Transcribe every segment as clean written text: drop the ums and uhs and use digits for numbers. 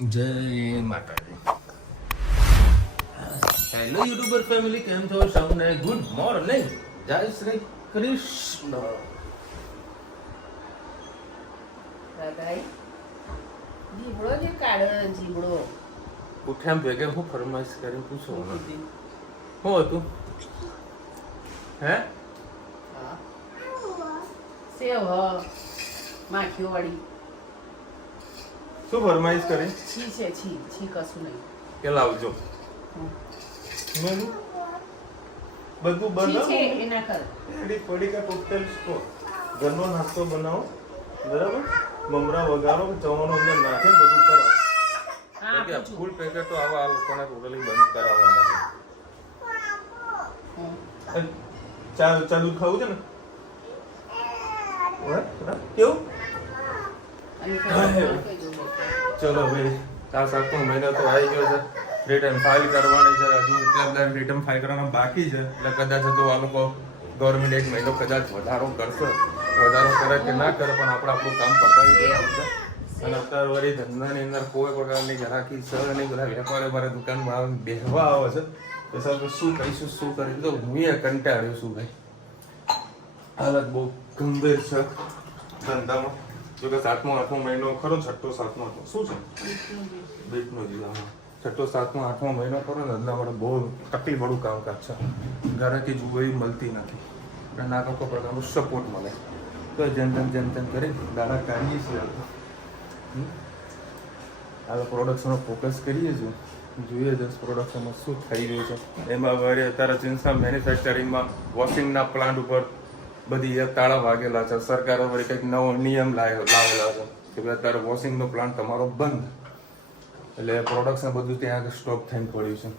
જય માતાજી. Hello YouTuber family, કેમ છો સૌને? ગુડ મોર્નિંગ, જય શ્રી કૃષ્ણ. ભાઈ જીબડો જે કાઢ્યો જીબડો ઉઠ્યા ભેગે હું ફરમાઈશ કરીને પૂછો ને શું હતું? હે હા સેવ માખીઓ વાળી શું ફરમાઈશ કરી? છી છે છી કશું નહીં કે લાવજો બધું છી છે બનાવો. એના કર એડી પડી કે કોકટેલ સ્ટોર ઘરનો નાસ્તો બનાવો, બરાબર? મમરા વગાડો, ચવાનો અંદર નાખે, બધું કરો. હા કે પૂછું. ફૂલ પેકેટો આવા આ લોકોને ટોટલી બંધ કરાવવાના છે. ચા દૂધ ખાવું છે ને? કેવું? અને કહી દઉં ચલો ભાઈ, આ 7મો મહિનો તો આવી ગયો છે. રિટર્ન ફાઇલ કરવાની છે. હજુ એટલા રિટર્ન ફાઇલ કરવાના બાકી છે. એટલે કદાચ જો આ લોકો ગવર્મેન્ટ 1 મહિનો કદાચ વધારો કરશે, વધારો કરે કે ના કરે, પણ આપણે આપણું કામ પતાવી દેવા છે. અને અત્યારે વળી ધંધાની અંદર કોઈ પ્રકારની ગ્રાહકી છે નહીં. બધા વેપારીઓ મારે દુકાન બનાવીને બેસવા આવે છે. તો સાહેબ શું કહીશું, શું કરી તો હું એ કંટાળ્યો છું ભાઈ. હાલત બહુ ગંભીર છે ધંધામાં. જો કે 7મો 8મો મહિનો ખરો, 6ઠો 7મો શું છે બીટનો જિલ્લામાં 6ઠો 7મો 8મો મહિનો ખરો ને, ધંધા માટે બહુ તકલીફ વાળું કામકાજ છે. ગ્રાહકી જોઈ મળતી નથી અને ના કોઈ પ્રકારનું સપોર્ટ મળે તો જેમ તેમ કરી દાડા કાઢીએ છીએ. હાલ પ્રોડક્શનનો ફોકસ કરીએ છીએ, જોઈએ છે પ્રોડક્શનમાં શું થઈ રહ્યું છે. એમાં વળી અત્યારે ચિંસા મેન્યુફેક્ચરિંગમાં વોશિંગના પ્લાન્ટ ઉપર બધી તાળા વાગેલા છે. સરકારે વળી કંઈક નવો નિયમ લાવેલા છે કે ભાઈ અત્યારે વોશિંગનો પ્લાન્ટ તમારો બંધ, એટલે પ્રોડક્શન બધું ત્યાં આગળ સ્ટોપ થઈને પડ્યું છે.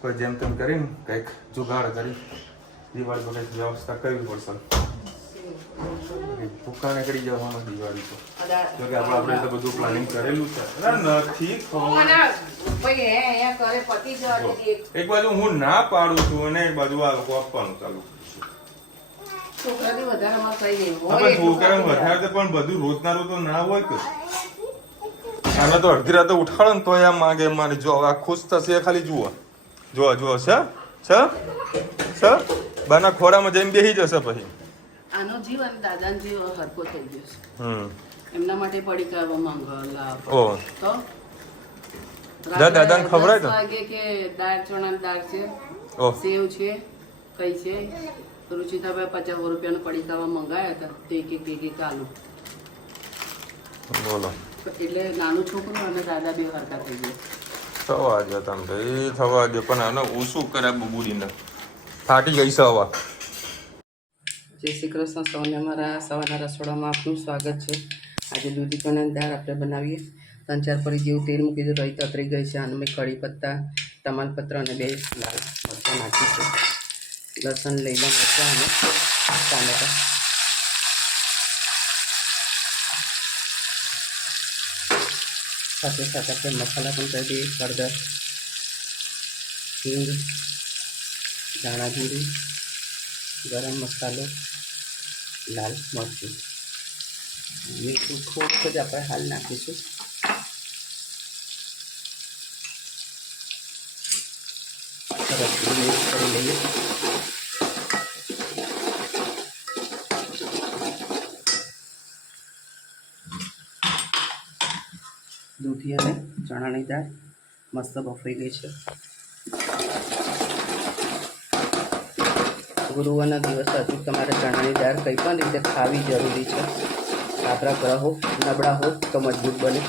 કોઈ જેમ તેમ કરીને કંઈક જુગાડ કરી દિવાળી પર કંઈક વ્યવસ્થા કરવી પડશે. ભૂકા નીકળી જવાનું દિવાળી તો, જો કે આપણે તો બધું પ્લાનિંગ કરેલું છે. નથી કરે પતિ જવા દે. એક બાજુ હું ના પાડું છું અને એક બાજુ આ લોકો આપવાનું ચાલુ. છોકરાથી વધારામાં કઈ નહીં આપણે છોકરા વધારે પણ બધું રોજના રોજ તો ના હોય કે. આને તો અડધી રાતે ઉઠાડો ને તો આ માંગે મારી. જો આ ખુશ થશે ખાલી જુઓ છે બાના ખોડામાં જઈને બેસી જશે પછી. આનો જીવ અને દાદાનો જીવ હરકો થઈ ગયો છે. હમ એમના માટે પડીકા મંગળ ઓ તો દાદાને ખવડાય ને? 10 વાગે કે દાળ ચણા દાળ છે, ઓહ સેવ છે, કઈ છે, રુચિતાભાઈ 50 રૂપિયાનો પડીકાવા મંગાયા હતા તે એક આલુ. બોલો એટલે નાનું છોકરું અને દાદા બે હરકા થઈ ગયા. થવા દો તમે ભાઈ, થવા દો. પણ આને હું શું કરે બબુડીને ફાટી ગઈ છે હવા. જય શ્રી કૃષ્ણ સૌને. અમારા સવારના રસોડામાં આપનું સ્વાગત છે. આજે દૂધી ચણાની દાળ આપણે બનાવીએ. 3-4 પડી જેવું તેલ મૂકી દીધું, રહી તતરી ગઈ છે. અને મેં કઢી પત્તા, તમાલપત્ર અને 2 લાલ મરચાં નાખીશું. લસણ, લીલા મરચાં અને ટામેટાં. સાથે સાથે આપણે મસાલા પણ કરી દઈએ. હળદર, હિંગ, ધાણા જીરું, ગરમ મસાલો, લાલ મરચું, મીઠું થોડુંક જ આપણે હાલ નાખીશું. સરસ મિક્સ કરી લઈએ. દૂધી અને ચણાની દાળ મસ્ત બફાઈ ગઈ છે. ગુરુવારના દિવસે હજુ તમારે ચણાની દાળ કંઈ પણ રીતે ખાવી જરૂરી છે. આપણા ગ્રહો નબળા હોય તો મજબૂત બને.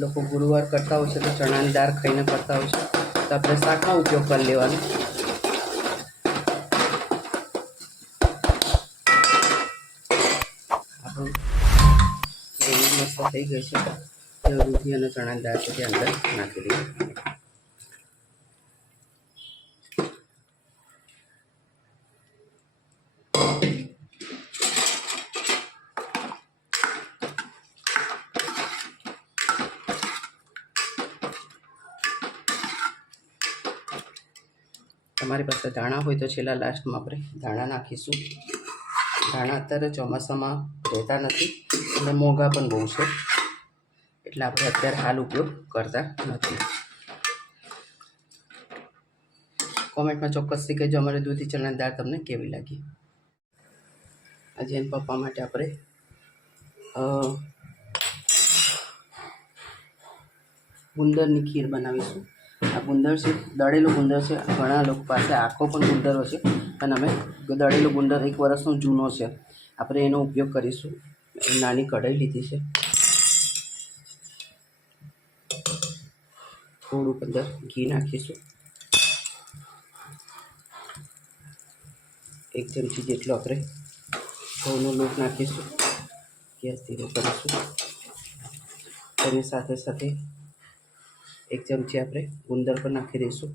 લોકો ગુરુવાર કરતા હોય છે તો ચણાની દાળ ખાઈને કરતા હોય છે, તો આપણે શાકનો ઉપયોગ કરી લેવાનો. આપણું એવી મસ્ત થઈ ગઈ છે. એ દૂધી અને ચણાની દાળ સુધી અંદર નાખી દઈએ. તમારી પાસે ધાણા હોય તો છેલ્લા લાસ્ટમાં આપણે ધાણા નાખીશું. ધાણા અત્યારે ચોમાસામાં રહેતા નથી અને મોંઘા પણ બહુ છે, એટલે આપણે અત્યારે હાલ ઉપયોગ કરતા નથી. કોમેન્ટમાં ચોક્કસથી કહેજો અમારી દૂધી ચણાની દાળ તમને કેવી લાગી. આજે એના પપ્પા માટે આપણે ગુંદરની ખીર બનાવીશું. આ ગુંદર છે, દળેલું ગુંદર છે. ઘણા લોકો પાસે આખો પણ ગુંદરો છે, અને અમે દળેલું ગુંદર 1 વર્ષનો જૂનો છે, આપણે એનો ઉપયોગ કરીશું. નાની કઢાઈ લીધી છે, થોડુંક અંદર ઘી નાખીશું, 1 ચમચી જેટલો આપણે ઘઉંનો લોટ નાખીશું. ગેસ ધીરો કરીશું. તેની સાથે સાથે 1 ચમચી આપણે ગુંદર પણ નાખી દઈશું,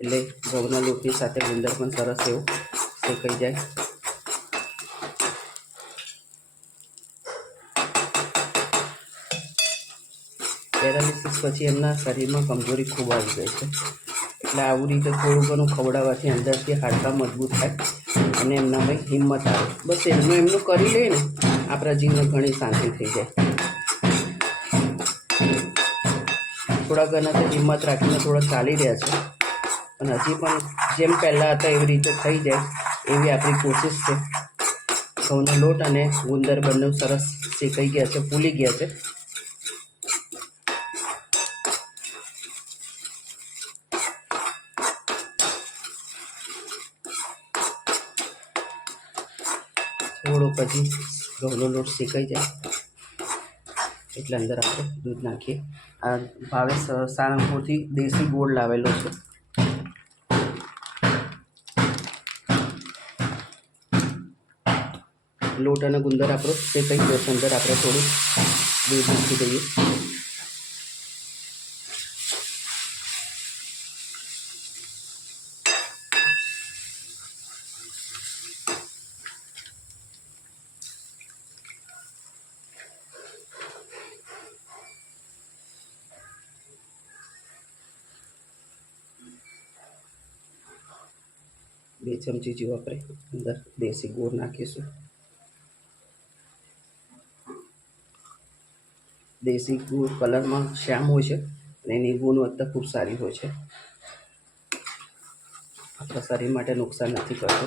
એટલે ઘઉંના લોટની સાથે ગુંદર પણ સરસ એવું શેકાઈ જાય. પેરાલિસિસ પછી એમના શરીરમાં કમજોરી ખૂબ આવી ગઈ છે, એટલે આવી રીતે થોડું ઘણું ખવડાવવાથી અંદરથી હાડકાં મજબૂત થાય અને એમનામાં હિંમત આવે. બસ એમનું કરી લે ને, આપણા જીવને ઘણી શાંતિ થઈ જાય. થોડા ઘણા તો હિંમત રાખીને થોડા ચાલી રહ્યા છે, અને હજી પણ જેમ પહેલાં હતા એવી રીતે થઈ જાય એવી આપણી કોશિશ છે. ઘઉંનો લોટ અને ગુંદર બંને સરસ શેકાઈ ગયા છે, ફૂલી ગયા છે. થોડુંક હજી ઘઉંનો લોટ શેકાઈ જાય એટલે અંદર આપણે દૂધ નાખીએ. આ ભાવેશ સાળંગપુરથી દેશી ગોળ લાવેલો છે. લોટ અને ગુંદર આપણો શેકાઈ ગયો છે, અંદર આપણે થોડું દૂધ નાખી દઈએ. બે ચમચી જેવું આપણે અંદર દેશી ગોળ નાખીશું. દેશી ગોળ કલરમાં શ્યામ હોય છે અને એની ગુણવત્તા ખૂબ સારી હોય છે, આપણા શરીર માટે નુકસાન નથી કરતો.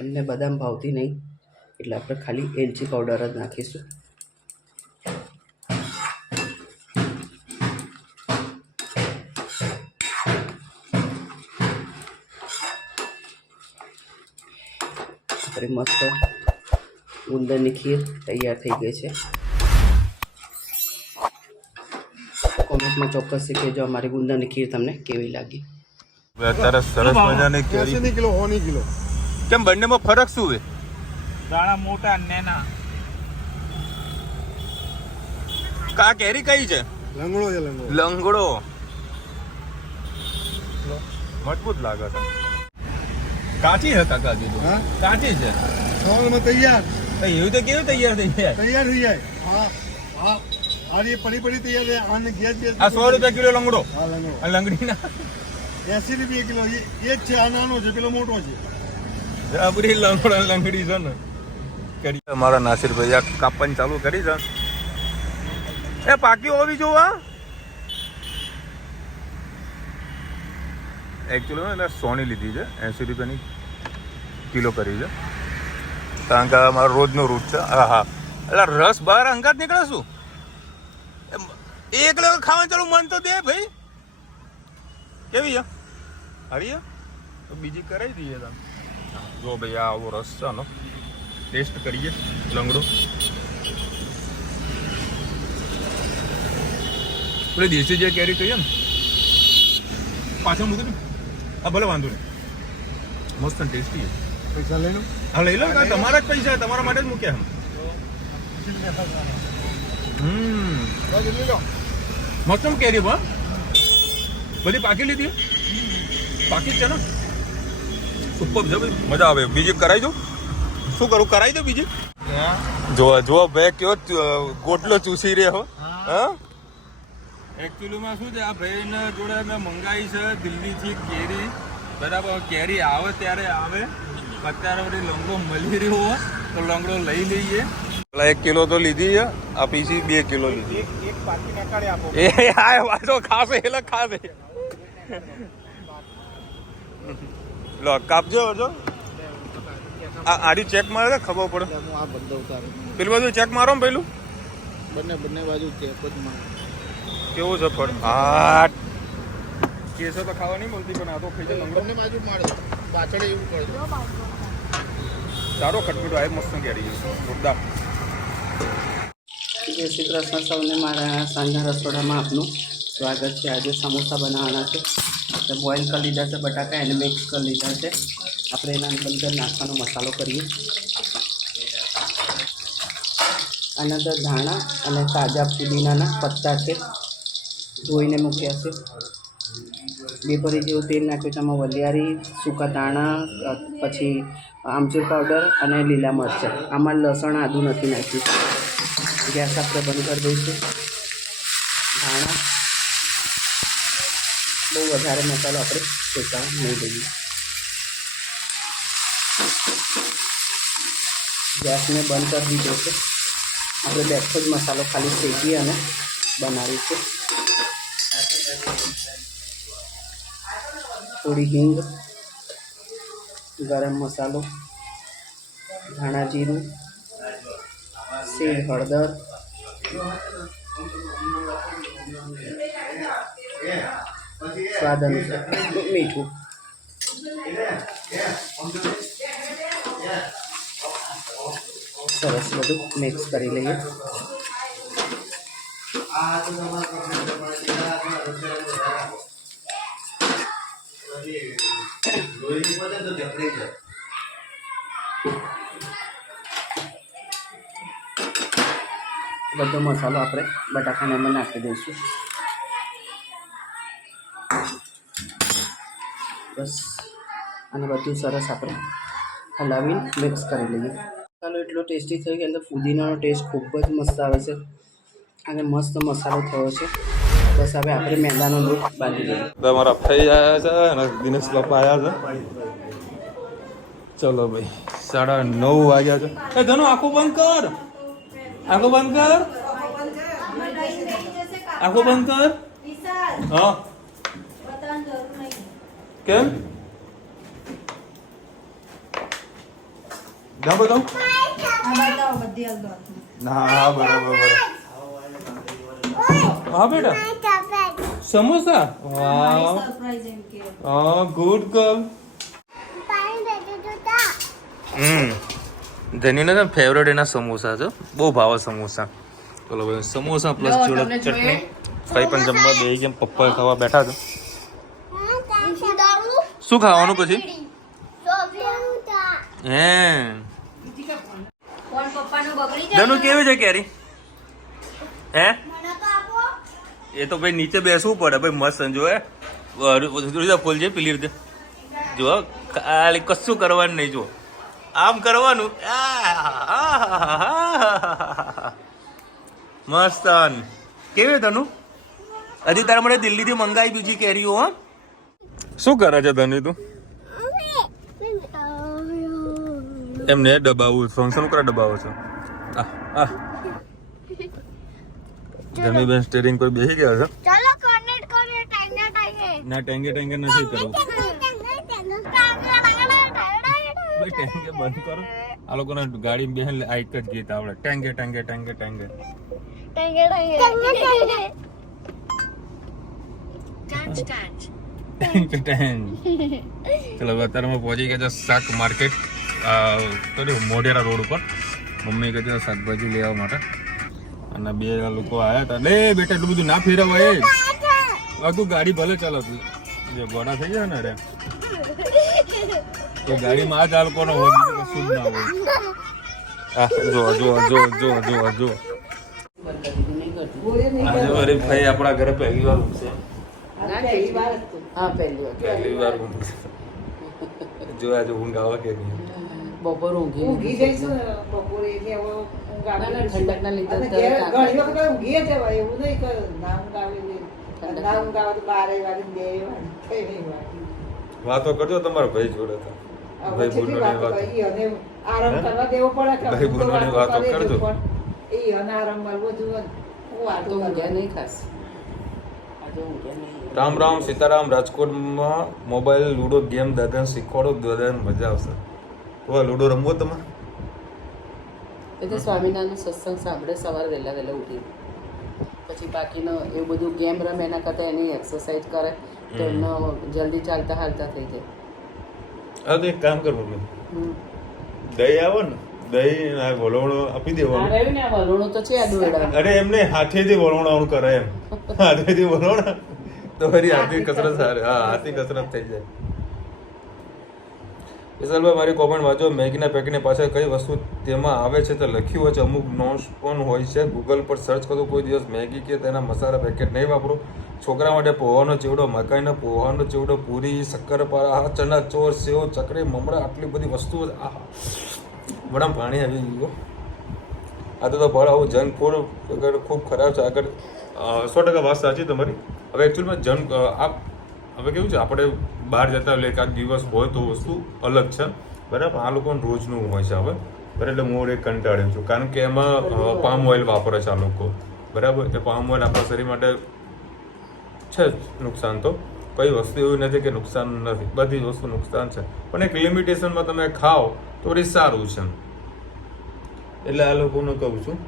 એમને બદામ ભાવતી નહીં, એટલે આપણે ખાલી એલચી પાવડર જ નાખીશું. આપણે મસ્ત ગુંદરની ખીર તૈયાર થઈ ગઈ છે. કોમેન્ટમાં ચોક્કસથી કહેજો અમારી ગુંદરની ખીર તમને કેવી લાગી. અત્યારે સરસ મજાની કેરી કિલો 100 કિલો. કેમ બંનેમાં ફરક શું છે? દાણા મોટા નેના. કા કેરી કઈ છે? લંગડો છે, લંગડો. લંગડો મજબૂત લાગે છે. કાચી છે કાકા કીધું? હા, કાચી છે. સવાલમાં તૈયાર. એવું તો કેવું તૈયાર થઈ જાય? તૈયાર થઈ જાય. હા હા, આ જે પડી તૈયાર છે. આને ગેસ આ 100 રૂપિયા કિલો લંગડો. હા, લંગડો. આ લંગડી ના 80 રૂપિયા કિલો. એ જ છે. આ નાનો છે, પેલો મોટો છે. આપણી લંગડી છે ને કરી. મારા નાસિરભાઈ આ કાપવાની ચાલુ કરી છે. એ પાકી હોવી જોવા એકચ્યુઅલી મેં સોની લીધી છે, 80 રૂપિયાની કિલો કરી છે, કારણ કે મારો રોજનો રૂટ છે. હા હા, એટલે રસ બહાર અંગાત નીકળે શું? એક લેવલ ખાવાનું ચાલુ મન તો દે ભાઈ. કેવી છે? હારી છે તો બીજી કરાવી દઈએ તમે. જો ભાઈ આ આવો રસ છે આનો ટેસ્ટ કરીએ. લંગડો પેલી દેશી જે કેરી કહીએ ને પાછળ મૂકી દઉં. હા ભલે વાંધો નહીં, મસ્ત ટેસ્ટી છે. પૈસા લઈ લો. હા લઈ લો, તમારા જ પૈસા તમારા માટે જ મૂક્યા. લઈ લો. મસ્ત કેરી બા બધી પાકી લીધી. પાકી છે ને સુપર છે ભાઈ, મજા આવે. બીજી કરાવી દો. શું કરું કરાવી દો બીજી જો ભાઈ કયો ગોટલો ચૂસી રહ્યો હા એકચ્યુઅલીમાં શું છે આ ભાઈને જોડે મેં મંગાવી છે દિલ્હીથી કેરી બરાબર કેરી આવે ત્યારે આવે અત્યારે વળી લંગડો મળી રહ્યો હોય તો લંગડો લઈ લઈએ પેલા 1 કિલો તો લીધી છે આ પીસી 2 કિલો લીધી એક પાકી નકાળે આપો એ આ વાતો ખાશે એટલે ખાશે લો કાપજો જો આ આડી ચેક મારે ખબર પડે આ બંધ ઉતારે પેલું બાજુ ચેક મારો ને પેલું બંને બાજુ ચેક જ મારો કેવું છે ફળ હા કેસો તો ખાવા નહીં મળતી પણ આ તો ખાઈ જાય બંને બાજુ માર પાછળ એવું કરજો સારો ખટપટો આવે મસ્ત કેરી જોરદાર જય શ્રી કૃષ્ણ સૌને મારા સાંજના રસોડામાં આપનું સ્વાગત છે. આજે સમોસા બનાવવાના છે. આપણે બોઇલ કરી લીધા છે બટાકા એને મિક્સ કરી લીધા છે. આપણે એના અંદર નાખવાનો મસાલો કરીએ. આના અંદર ધાણા અને તાજા પુદીનાના પત્તા છે ધોઈને મૂક્યા છે. 2 ભરી જેવું તેલ નાખ્યું છે. આમાં વલિયારી સૂકા ધાણા પછી આમચૂર પાવડર અને લીલા મરચાં. આમાં લસણ આદું નથી નાખ્યું. ગેસ આપણે બંધ કરી દઈશું. ધાણા બહુ વધારે મસાલો આપણે શેકાવા નહીં દઈએ. ગેસને બંધ કરી દીધો છે. આપણે બેઠો જ મસાલો ખાલી શેકી અને બનાવીશું. થોડી હિંગ, ગરમ મસાલો, ધાણા જીરું, સેવ, હળદર, સ્વાદ અનુસાર મીઠું. સરસ બધું મિક્સ કરી લઈએ. બધો મસાલો આપણે બટાકાને એમાં નાખી દઈશું. બસ અને બધું સરસ આપણે હલાવીને મિક્સ કરી લઈએ. મસાલો એટલો ટેસ્ટી થયો કે અંદર ફુદીનાનો ટેસ્ટ ખૂબ જ મસ્ત આવે છે અને મસ્ત મસાલો થયો છે. બસ હવે આપણે મેંદાનો લોટ બાંધી લઈએ. તમારા થઈ આવ્યા છે અને દિનેશ બાપા આવ્યા છે. ચલો ભાઈ 9:30 વાગ્યા છે. એ ધનુ આંખો બંધ કર, આંખો બંધ કર, આંખો બંધ કર. હા કેમ ના બતાવું ના બરાબર હા બેટા સમોસા વાહ ગુડ ગર્લ. ધન્યુને ફેવરેટ એના સમોસા છે બહુ ભાવે સમોસા. ચલો ભાઈ સમોસા પ્લસ જોડે ચટણી કઈ પણ જમવા બે જેમ પપ્પા ખાવા બેઠા છે. શું ખાવાનું પછી હે ધનુ કેવી છે કેરી હે એ તો ભાઈ નીચે બેસવું પડે ભાઈ મસ્ત જો ફૂલ છે પેલી રીતે જો ખાલી કશું કરવાનું નહીં જો આમ કરવાનું મસ્ત. કેવી તનુ હજી તારા મને દિલ્હીથી મંગાવી બીજી કેરીઓ હા શું કરે છે ધની તું એમને દબાવું ફંક્શન કરે દબાવો છો ધનીબેન સ્ટેરિંગ પર બેસી ગયા છે. ચાલો કનેક્ટ કરીએ ના ટેંગે નથી કરવું ભાઈ ટેંગે બંધ કરો. આ લોકોને ગાડી બેહન આ એક જ ગીત આવડે ટેંગે ટેંગે ટેંગે ટેંગે ચલો અત્યારે અમે પહોંચી ગયા છે શાક માર્કેટ મોઢેરા રોડ ઉપર. મમ્મી કહે છે શાકભાજી લેવા માટે અને 2 લોકો આવ્યા હતા. લે બેટા એટલું બધું ના ફેરવાય તું ગાડી ભલે ચાલો તું જો ગોડા થઈ જાય ને અરે એ ગાડીમાં આ જ લોકોનો હોય કશું જ ના હોય. જો જો જો જો જો જો અરે ભાઈ આપણા ઘરે પહેલી વાર ઊંઘશે. હા પહેલી વાર જો આજે ઊંઘ આવે કે નહીં બપોર ઊંઘી ઊંઘી લીધી જઈશું ને બપોરે એટલે હવે ઊંઘ ના, ના, આવે ઠંડકના લીધે અને અત્યારે ઘેર કાકા- ઘણી વખત ઊંઘી જવાય એવું નહીં કે ના ઊંઘ આવે નહીં. ઠંડક. ના ઊંઘ આવે તો 12 વાગે 2 વાગે 3 વાગે વાતો કરજો તમારા ભાઈ જોડે તો હવે ભાઈ કેટલી બુનોની વાતો વાતો કરી અને આરામ હે? કરવા દેવો પડે કે ભાઈ હું તો બુનોની વાતો વાતો કરી કરજો. દઉં પણ એ અને આરામ મળવો જોઈએ ને. હું આ વાતો તો ઊંઘ્યા કરવા. નહીં ખાસ આજે ઊંઘ્યા નહીં રામ રામ સીતારામ. રાજકોટમાં મોબાઈલ લૂડો ગેમ દાદાને શીખવાડો, દાદાને મજા આવશે. તો લૂડો રમવો તમે? એ તો સ્વામિનારાયણનો સત્સંગ સાંભળે સવારે વહેલા વહેલા ઉઠી પછી બાકીનો એવું બધું ગેમ રમે એના કરતાં એની એક્સરસાઇઝ કરે તો એમનો જલ્દી ચાલતા હાલતા થઈ જાય. હા તો એક કામ કરવું મેં હમ. દહીં આવે ને, દહીં આ વલોણો આપી આ દેવાનું. રહ્યું ને આ વલોણું તો છે આ દોરડા અરે એમને હાથેથી વલોણાનું કરે એમ, હાથેથી વલોણા તો ફરી હાથી કસરત સારી. હા, હાથી કસરત થઈ જાય. વિશાલભાઈ મારી કોમેન્ટ વાંચો. મેગીના પેકેટની પાછળ કઈ વસ્તુ તેમાં આવે છે તો લખ્યું હોય છે. અમુક નોન સ્પોન હોય છે. ગૂગલ પર સર્ચ કરો. કોઈ દિવસ મેગી કે તેના મસાલા પેકેટ નહીં વાપરો. છોકરા માટે પોહાનો ચેવડો, મકાઈનો પોહાનો ચેવડો, પૂરી, શક્કરપારા, ચણા ચોર, સેવ, ચકરી, મમરા, આટલી બધી વસ્તુઓ. આહા, બડા પાણી આવી ગયું. આ તો ભાળ આવું જંક ફૂડ વગર ખૂબ ખરાબ છે. આગળ 100% વાત સાચી તમારી. હવે એકચ્યુઅલમાં જંક હવે કેવું છે, આપણે બહાર જતા હોય એકાદ દિવસ હોય તો વસ્તુ અલગ છે, બરાબર. આ લોકોને રોજનું હોય છે હવે, બરાબર. એટલે હું એક કંટાળ્યો છું, કારણ કે એમાં પામ ઓઇલ વાપરે છે આ લોકો, બરાબર. એ પામ ઓઇલ આપણા શરીર માટે છે જ નુકસાન. તો કઈ વસ્તુ એવી નથી કે નુકસાન નથી, બધી જ વસ્તુ નુકસાન છે, પણ એક લિમિટેશનમાં તમે ખાઓ તો એ સારું છે. એટલે આ લોકોને કહું છું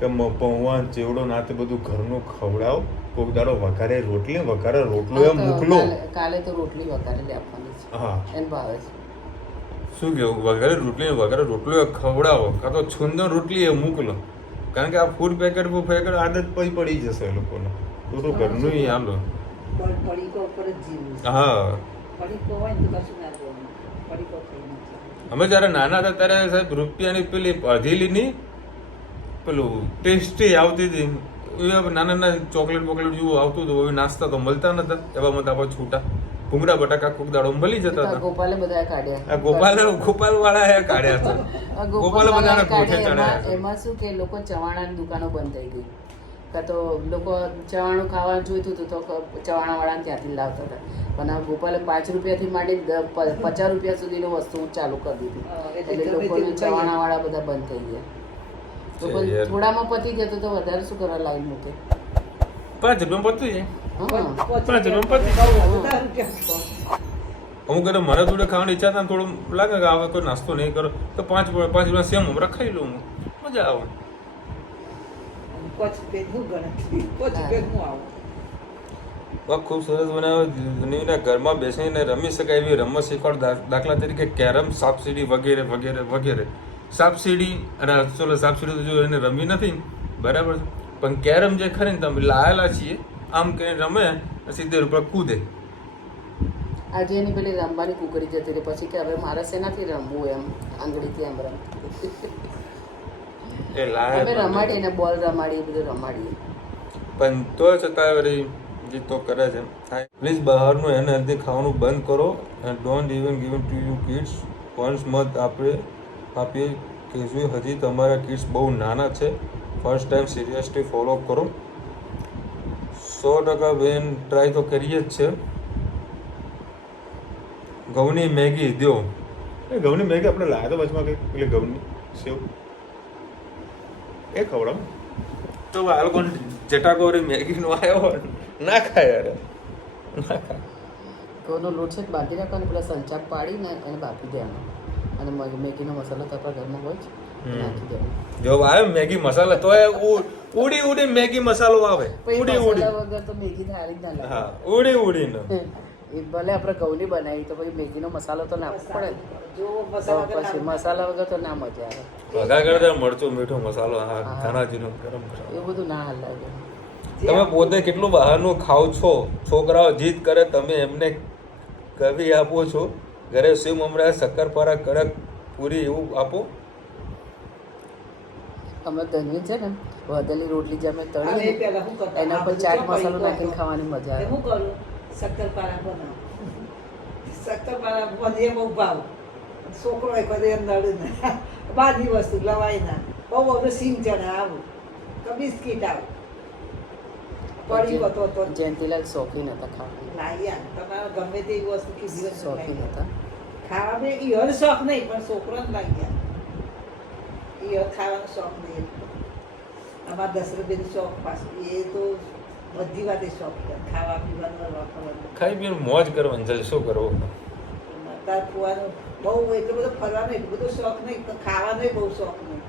કે પૌવા ચેવડો ના તે બધું ઘરનું ખવડાવો. કોક દાડો વઘારે રોટલી, વઘારે રોટલો એમ મોકલો. કાલે તો રોટલી વઘારેલી આપવાની છે. હા, એને ભાવે છે. શું કેવું, વઘારે રોટલી, વઘારે રોટલો એ ખવડાવો, કાં તો છુંદો રોટલી એ મોકલો. કારણ કે આ ફૂડ પેકેટ આદત પડી જશે એ લોકોને. તો ઘરનું ય હાલો. પડીકો ઉપર જ જીવવું છે. હા, પડીકો હોય ને તો કશું ના જોવાનું. પડીકો ખાઈ નથી. અમે જ્યારે નાના હતા ત્યારે સાહેબ રૂપિયાની પેલી અઢીલીની પેલું ટેસ્ટી આવતી હતી. એવા નાના નાના ચોકલેટ બોકલેટ જેવું આવતું હતું. હવે નાસ્તા તો મળતા નતા, એવામાં તો આપણે છૂટા ભૂંગળા બટાકા કોક દાડો મળી જતા હતા. ગોપાલે બધા કાઢ્યા. આ ગોપાલ વાળા એ કાઢ્યા હતા. આ ગોપાલ બધાને કોઠે કાઢ્યા. ચડાયા. એમાં શું કે લોકો ચવાણાની દુકાનો બંધ થઈ ગઈ, કાં તો લોકો ચવાણું ખાવાનું જોઈતું હતું તો ચવાણાવાળાને ત્યાંથી લાવતા હતા. પણ આ ગોપાલે 5 રૂપિયાથી માંડી 50 રૂપિયા સુધીની વસ્તુ ચાલુ કરી દીધી. એટલે લોકોને ચવાણાવાળા બધા બંધ થઈ ગયા. લોકો થોડામાં પતી જતો તો વધારે શું કરવા લાઈન મૂકે. 5 રૂપિયા પતી જાય. હા, 5 રૂપિયા પતી. અમુક મને થોડું ખાવાની ઈચ્છા થાય, થોડું લાગે કે હવે કોઈ નાસ્તો નહીં કરો તો 5 રૂપિયા સેમ મમરા ખાઈ લઉં, મજા આવે. ખૂબ સરસ બનાવ્યો. ઘરમાં બેસીને રમી શકાય એવી રમત શીખવાડ. દાખલા તરીકે કેરમ, સાપસીડી વગેરે વગેરે વગેરે. સાપસીડી અને ચલો સાપસીડી તો જો એને રમી નથી, બરાબર છે, પણ કેરમ જે ખરી ને તમે લાયેલા છીએ આમ કરીને રમે, સીધે ઉપર કૂદે. આજે એની પેલી રમવાની કુકરી જતી રહી પછી કે હવે મારે શેનાથી રમવું એમ આંગળીથી એમ રમતી. એ અમે લાય રમાડીએ ને બોલ રમાડીએ બધું રમાડીએ. પણ તો છતાં વળી જે તો કરે છે. પ્લીઝ બહારનું એને હેલ્ધી ખાવાનું બંધ કરો and don't even given to you kids. Once મત આપીએ કહેશું. હજી તમારા કિડ્સ બહુ નાના છે. ફર્સ્ટ ટાઈમ સિરિયસલી ફોલો કરો. 100% બેન ટ્રાય તો કરીએ જ છે. ઘઉંની મેગી દો. એ ઘઉંની મેગી આપણે લાવ્યા તો વચમાં કંઈક એટલે ઘઉંની સેવ એ ખવડાવ તો આ લોકો જટાકોરી મેગીનો આવ્યો હોય ના ખાય. યાર ના ખાય. ઘઉંનો લોટ છે બાંધી રાખવાનો, પેલા સંચાપ પાડીને એને બાફી દેવાનો અને મેગીનો મસાલો તો આપણા ઘરમાં હોય જ નાખી દેવાનો. જો આવે મેગી મસાલા તો ઉડી મેગી મસાલો આવે. ઉડી વગર તો મેગી થાળી જ ના લાગે. હા, ઉડીને એ ભલે આપણે ઘઉંની બનાવી તો પછી મેગીનો મસાલો તો નાખવો પડે ને. જો તો પછી મસાલા વગર તો ના મજા આવે. વઘાર કરતા મરચું મીઠો મસાલો, હા, ધાણાજીનો ગરમ મસાલો. એવું બધું ના હલાવે. તમે પોતે કેટલું બહારનું ખાવ છો? છોકરાઓ જીદ કરે તમે એમને કવી આપો છો? ઘરે સેવ મમરા, શક્કરપારા, કડક પૂરી એવું આપો. અમે ગરમી છે ને વધેલી રોટલી જે અમે હવે તળી પહેલા શું કરતા? એના પર ચાટ મસાલો નાખીને ખાવાની મજા આવે. હું કરું શક્કરપારા બનાવું. શક્કરપારા મને એ બહુ ભાવ છોકરો હોય કોઈ એમ નડે ના બહારની વસ્તુ લવાય ના બહુ બધું સિંગ ચણા આવું કે બિસ્કીટ આવું પડી તો જયંતિલાલ શોખીન હતા ખાવાનું, લાયા તમારે ગમે તે વસ્તુ કીધી શોખીન હતા. ખાવા બે ઈહર શોખ નહીં પણ છોકરાને લાગ્યા ઈહર ખાવાનો શોખ નહીં અમારા દશરથબેન શોખ પાછું એ તો બધી વાતે શોખ છે ખાવા પીવાનું વાપરવાનું ખાઈ પીને મોજ કરવાની ચાલે, શું કરવું? તાર ફુવાનું બહુ એટલું બધું ફરવાનું એટલું બધું શોખ નહીં પણ ખાવાનો બહુ શોખ નહીં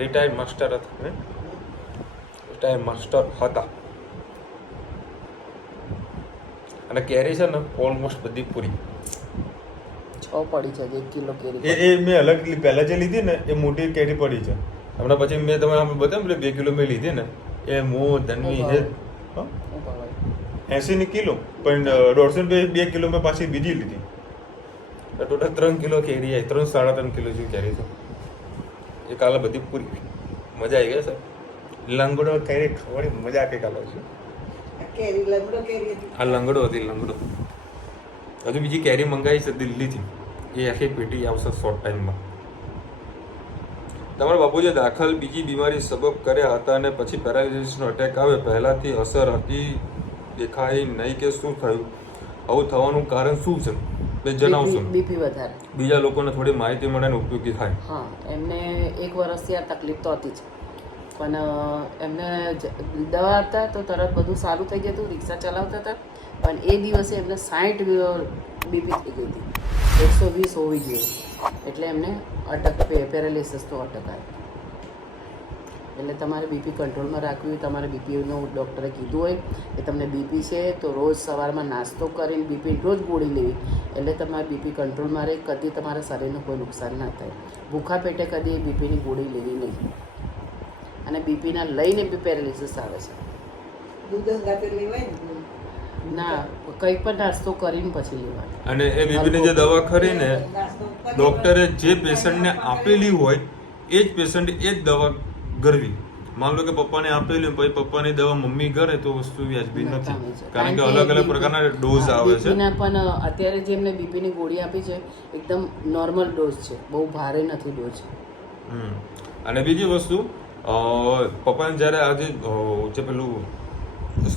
રિટાયર્ડ માસ્ટર હતા ને, રિટાયર્ડ માસ્ટર હતા. અને કેરી છે ને ઓલમોસ્ટ બધી પૂરી. 6 પડી છે, 1 કિલો કેરી. એ મેં અલગ પહેલા જે લીધી ને એ મોટી કેરી પડી છે. હમણાં પછી મેં તમે બતાવ્યું ને 2 કિલો મેં લીધી ને એ હું ધનવી છે 80 ની કિલો, પણ 150 2 કિલો મેં પાછી બીજી લીધી. ટોટલ 3 કિલો કેરી આવી, 3 3.5 કિલો જેવી કેરી છે. એ કાલે બધી પૂરી મજા આવી ગઈ છે. લંગડો કેરી ખાવાની મજા કંઈક અલગ છે. કેરી લંગડો કેરી હતી આ લંગડો હતી, લંગડો. હજુ બીજી કેરી મંગાવી છે દિલ્હીથી, એ આખી પેટી આવશે શોર્ટ ટાઈમમાં. તમારા બાપુજી દાખલ બીજી બીમારી સબબ કર્યા હતા અને પછી પેરાલિસિસનો અટેક આવે, પહેલાથી અસર હતી દેખાય નહીં કે શું થયું? આવું થવાનું કારણ શું છે એ જણાવશો. બીપી વધારે. બીજા લોકોને થોડી માહિતી મળે ને ઉપયોગી થાય. હા, એમને 1 વર્ષથી આ તકલીફ તો હતી જ, પણ એમને દવા આપતા તો તરત બધું સારું થઈ જતું, રિક્ષા ચલાવતા હતા. પણ એ દિવસે એમને 60 બીપી થઈ ગઈ હતી, 120 હોવી જોઈએ, એટલે એમને પેરાલિસિસનો અટક આવ્યો. એટલે તમારે બીપી કંટ્રોલમાં રાખવી હોય, તમારે બીપીનું ડૉક્ટરે કીધું હોય કે તમને બીપી છે તો રોજ સવારમાં નાસ્તો કરીને બીપી રોજ ગોળી લેવી, એટલે તમારે બીપી કંટ્રોલમાં રહે, કદી તમારા શરીરને કોઈ નુકસાન ના થાય. ભૂખા પેટે કદી બીપીની ગોળી લેવી નહીં. અને બીપીના લઈને બી પેરાલિસિસ આવે છે. દૂધ અંગાતે લેવાય ને ના, કંઈ પણ નાસ્તો કરીને પછી લેવાનું. અને એ બીપીની જે દવા ખરી ને ડૉક્ટરે જે પેશન્ટને આપેલી હોય એ જ પેશન્ટે એ જ દવા કરવી. માન લો કે પપ્પાને આપેલી પછી પપ્પાની દવા મમ્મી કરે તો વસ્તુ વ્યાજબી નથી, કારણ કે અલગ અલગ પ્રકારના ડોઝ આવે છે. બીપીના પણ અત્યારે જે એમને બીપીની ગોળી આપી છે એકદમ નોર્મલ ડોઝ છે, બહુ ભારે નથી ડોઝ. અને બીજી વસ્તુ, પપ્પાને જ્યારે આજે જે પેલું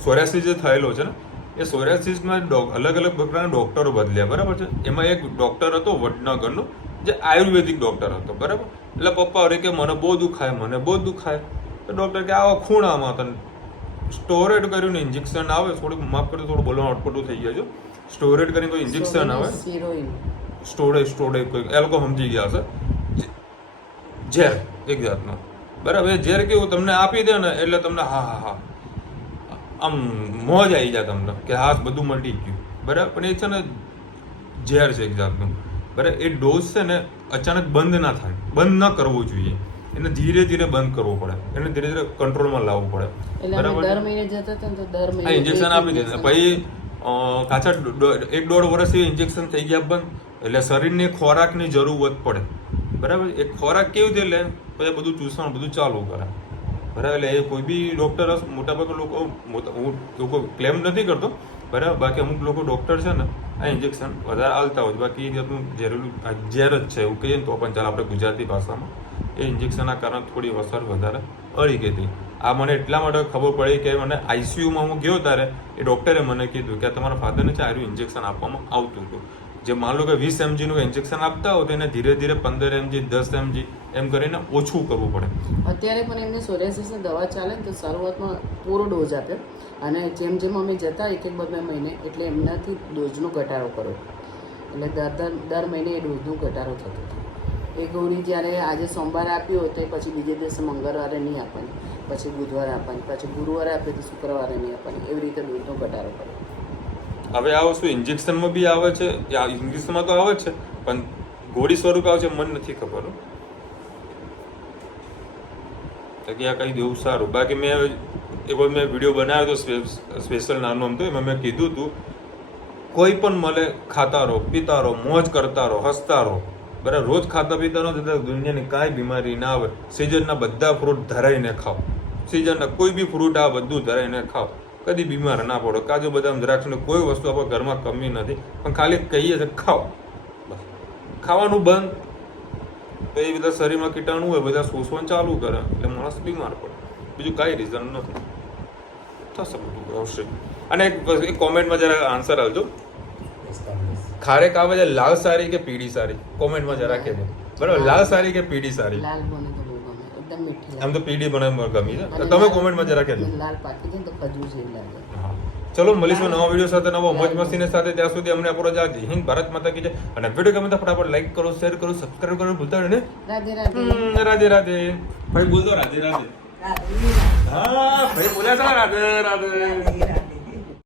સોરાસિસ જે થયેલો છે ને એ સોરાસિસમાં અલગ અલગ પ્રકારના ડૉક્ટરો બદલ્યા, બરાબર છે. એમાં એક ડૉક્ટર હતો વડનગરનો જે આયુર્વેદિક ડૉક્ટર હતો, બરાબર. એટલે પપ્પા કે મને બહુ દુખાય, મને બહુ દુખાય. તો ડૉક્ટર કે આવા ખૂણામાં તને સ્ટોરેટ કર્યું ઇન્જેક્શન આવે, થોડુંક માફ કરતો થોડું બોલવાનું અટપટું થઈ ગયા છે. સ્ટોરેટ કરીને કોઈ ઇન્જેક્શન આવે, સ્ટોરેજ કોઈ એ લોકો સમજી ગયા હશે, ઝેર એક જાતનો, બરાબર. એ ઝેર કેવું તમને આપી દે ને એટલે તમને હા હા હા આમ મોજ આવી જાય તમને કે હા બધું મટી ગયું, બરાબર. પણ એ છે ને ઝેર છે એક જાતનું, બરાબર. એ ડોઝ છે ને અચાનક બંધ ના થાય, બંધ ન કરવો જોઈએ, એને ધીરે ધીરે બંધ કરવો પડે, એને ધીરે ધીરે કંટ્રોલમાં લાવવું પડે, બરાબર. દર મહિને જતા હતા તો દર મહિને ઇન્જેક્શન આપી દે. પછી કાચા 1-1.5 વર્ષ ઇન્જેક્શન થઈ ગયા બંધ, એટલે શરીરને ખોરાકની જરૂરત પડે, બરાબર. એ ખોરાક કેવી રીતે લે પછી બધું ચૂસણ બધું ચાલુ કરે, બરાબર. એટલે એ કોઈ બી ડૉક્ટર મોટાભાગે લોકો ક્લેમ નથી કરતો, બરાબર. બાકી અમુક લોકો ડૉક્ટર છે ને આ ઇન્જેક્શન વધારે હાલતા હોય, બાકી એ જાતનું ઝેર જ છે એવું કહીએ ને તો પણ ચાલે આપણે ગુજરાતી ભાષામાં. એ ઇન્જેક્શનના કારણે થોડી અસર વધારે અડી ગઈ હતી. આ મને એટલા માટે ખબર પડી કે મને આઈસીયુમાં હું ગયો ત્યારે એ ડૉક્ટરે મને કીધું કે તમારા ફાધરને છે આર્યું ઇન્જેક્શન આપવામાં આવતું હતું. જે માન લો કે 20 mgનું ઇન્જેક્શન આપતા હોય તો એને ધીરે ધીરે 15 mg 10 mg એમ કરીને ઓછું કરવું પડે. અત્યારે પણ એમને સોરિયાસિસની દવા ચાલે ને તો શરૂઆતમાં પૂરો ડોઝ આપ્યો, અને જેમ જેમ અમે જતા 1-2 મહિને એટલે એમનાથી ડોઝનો ઘટાડો કર્યો, એટલે દર મહિને એ ડોઝનો ઘટાડો થતો હતો. એ ગોળી જ્યારે આજે સોમવારે આપ્યો તો પછી બીજે દિવસે મંગળવારે નહીં આપવાની, પછી બુધવારે આપવાની, પછી ગુરુવારે આપીએ તો શુક્રવારે નહીં આપવાની, એવી રીતે ડોઝનો ઘટાડો કર્યો. હવે આ વસ્તુ ઇન્જેક્શનમાં બી આવે છે, ઇન્જેક્શનમાં તો આવે જ છે, પણ ગોળી સ્વરૂપે આવે છે મને નથી ખબર કે આ કઈ દેવું સારું. બાકી મેં વિડીયો બનાવ્યો હતો સ્પેશિયલ નાનો હતો, એમાં મેં કીધું હતું કોઈ પણ મળે ખાતા રહો, પીતા રહો, મોજ કરતા રહો, હસતા રહો, બરાબર. રોજ ખાતા પીતા રહો તો દુનિયાની કાંઈ બીમારી ના આવે. સિઝનના બધા ફ્રૂટ ધરાઈને ખાઓ, સિઝનના કોઈ બી ફ્રૂટ આ બધું ધરાઈને ખાઓ, કદી બીમાર ના પડો. કાજુ બદામ દ્રાક્ષની કોઈ વસ્તુ આપણા ઘરમાં કમી નથી, પણ ખાલી કહીએ છે ખાઓ બસ. ખાવાનું બંધ તો એ બધા શરીરમાં કીટાણુ હોય બધા શોષવાનું ચાલુ કરે એટલે માણસ બીમાર પડે બીજું કાંઈ રીઝન નથી થશે બધું આવશે અને એક કોમેન્ટમાં જરા આન્સર આવજો ખારેક આવે છે લાલ સારી કે પીળી સારી કોમેન્ટમાં જરા કહેજો બરાબર લાલ સારી કે પીળી સારી લાલ બને તો બહુ ગમે એકદમ મીઠી આમ તો પીળી બને ગમી છે તમે કોમેન્ટમાં જરા કહેજો લાલ પાકી જાય તો ખજૂર જેવી લાગે ચલો મળીશું નવા વિડીયો સાથે નવો મોજ મસ્તીને સાથે ત્યાં સુધી અમને આપણો જય હિન્દ ભારત માતા કી જય અને વિડીયો ગમે તો ફટાફટ લાઈક કરો શેર કરો સબસ્ક્રાઇબ કરો ભૂલતા નહીં ને રાધે રાધે રાધે રાધે ભાઈ બોલતો રાધે રાધે રાધે હા ભાઈ બોલ્યા હતા રાધે રાધે રાધે રાધે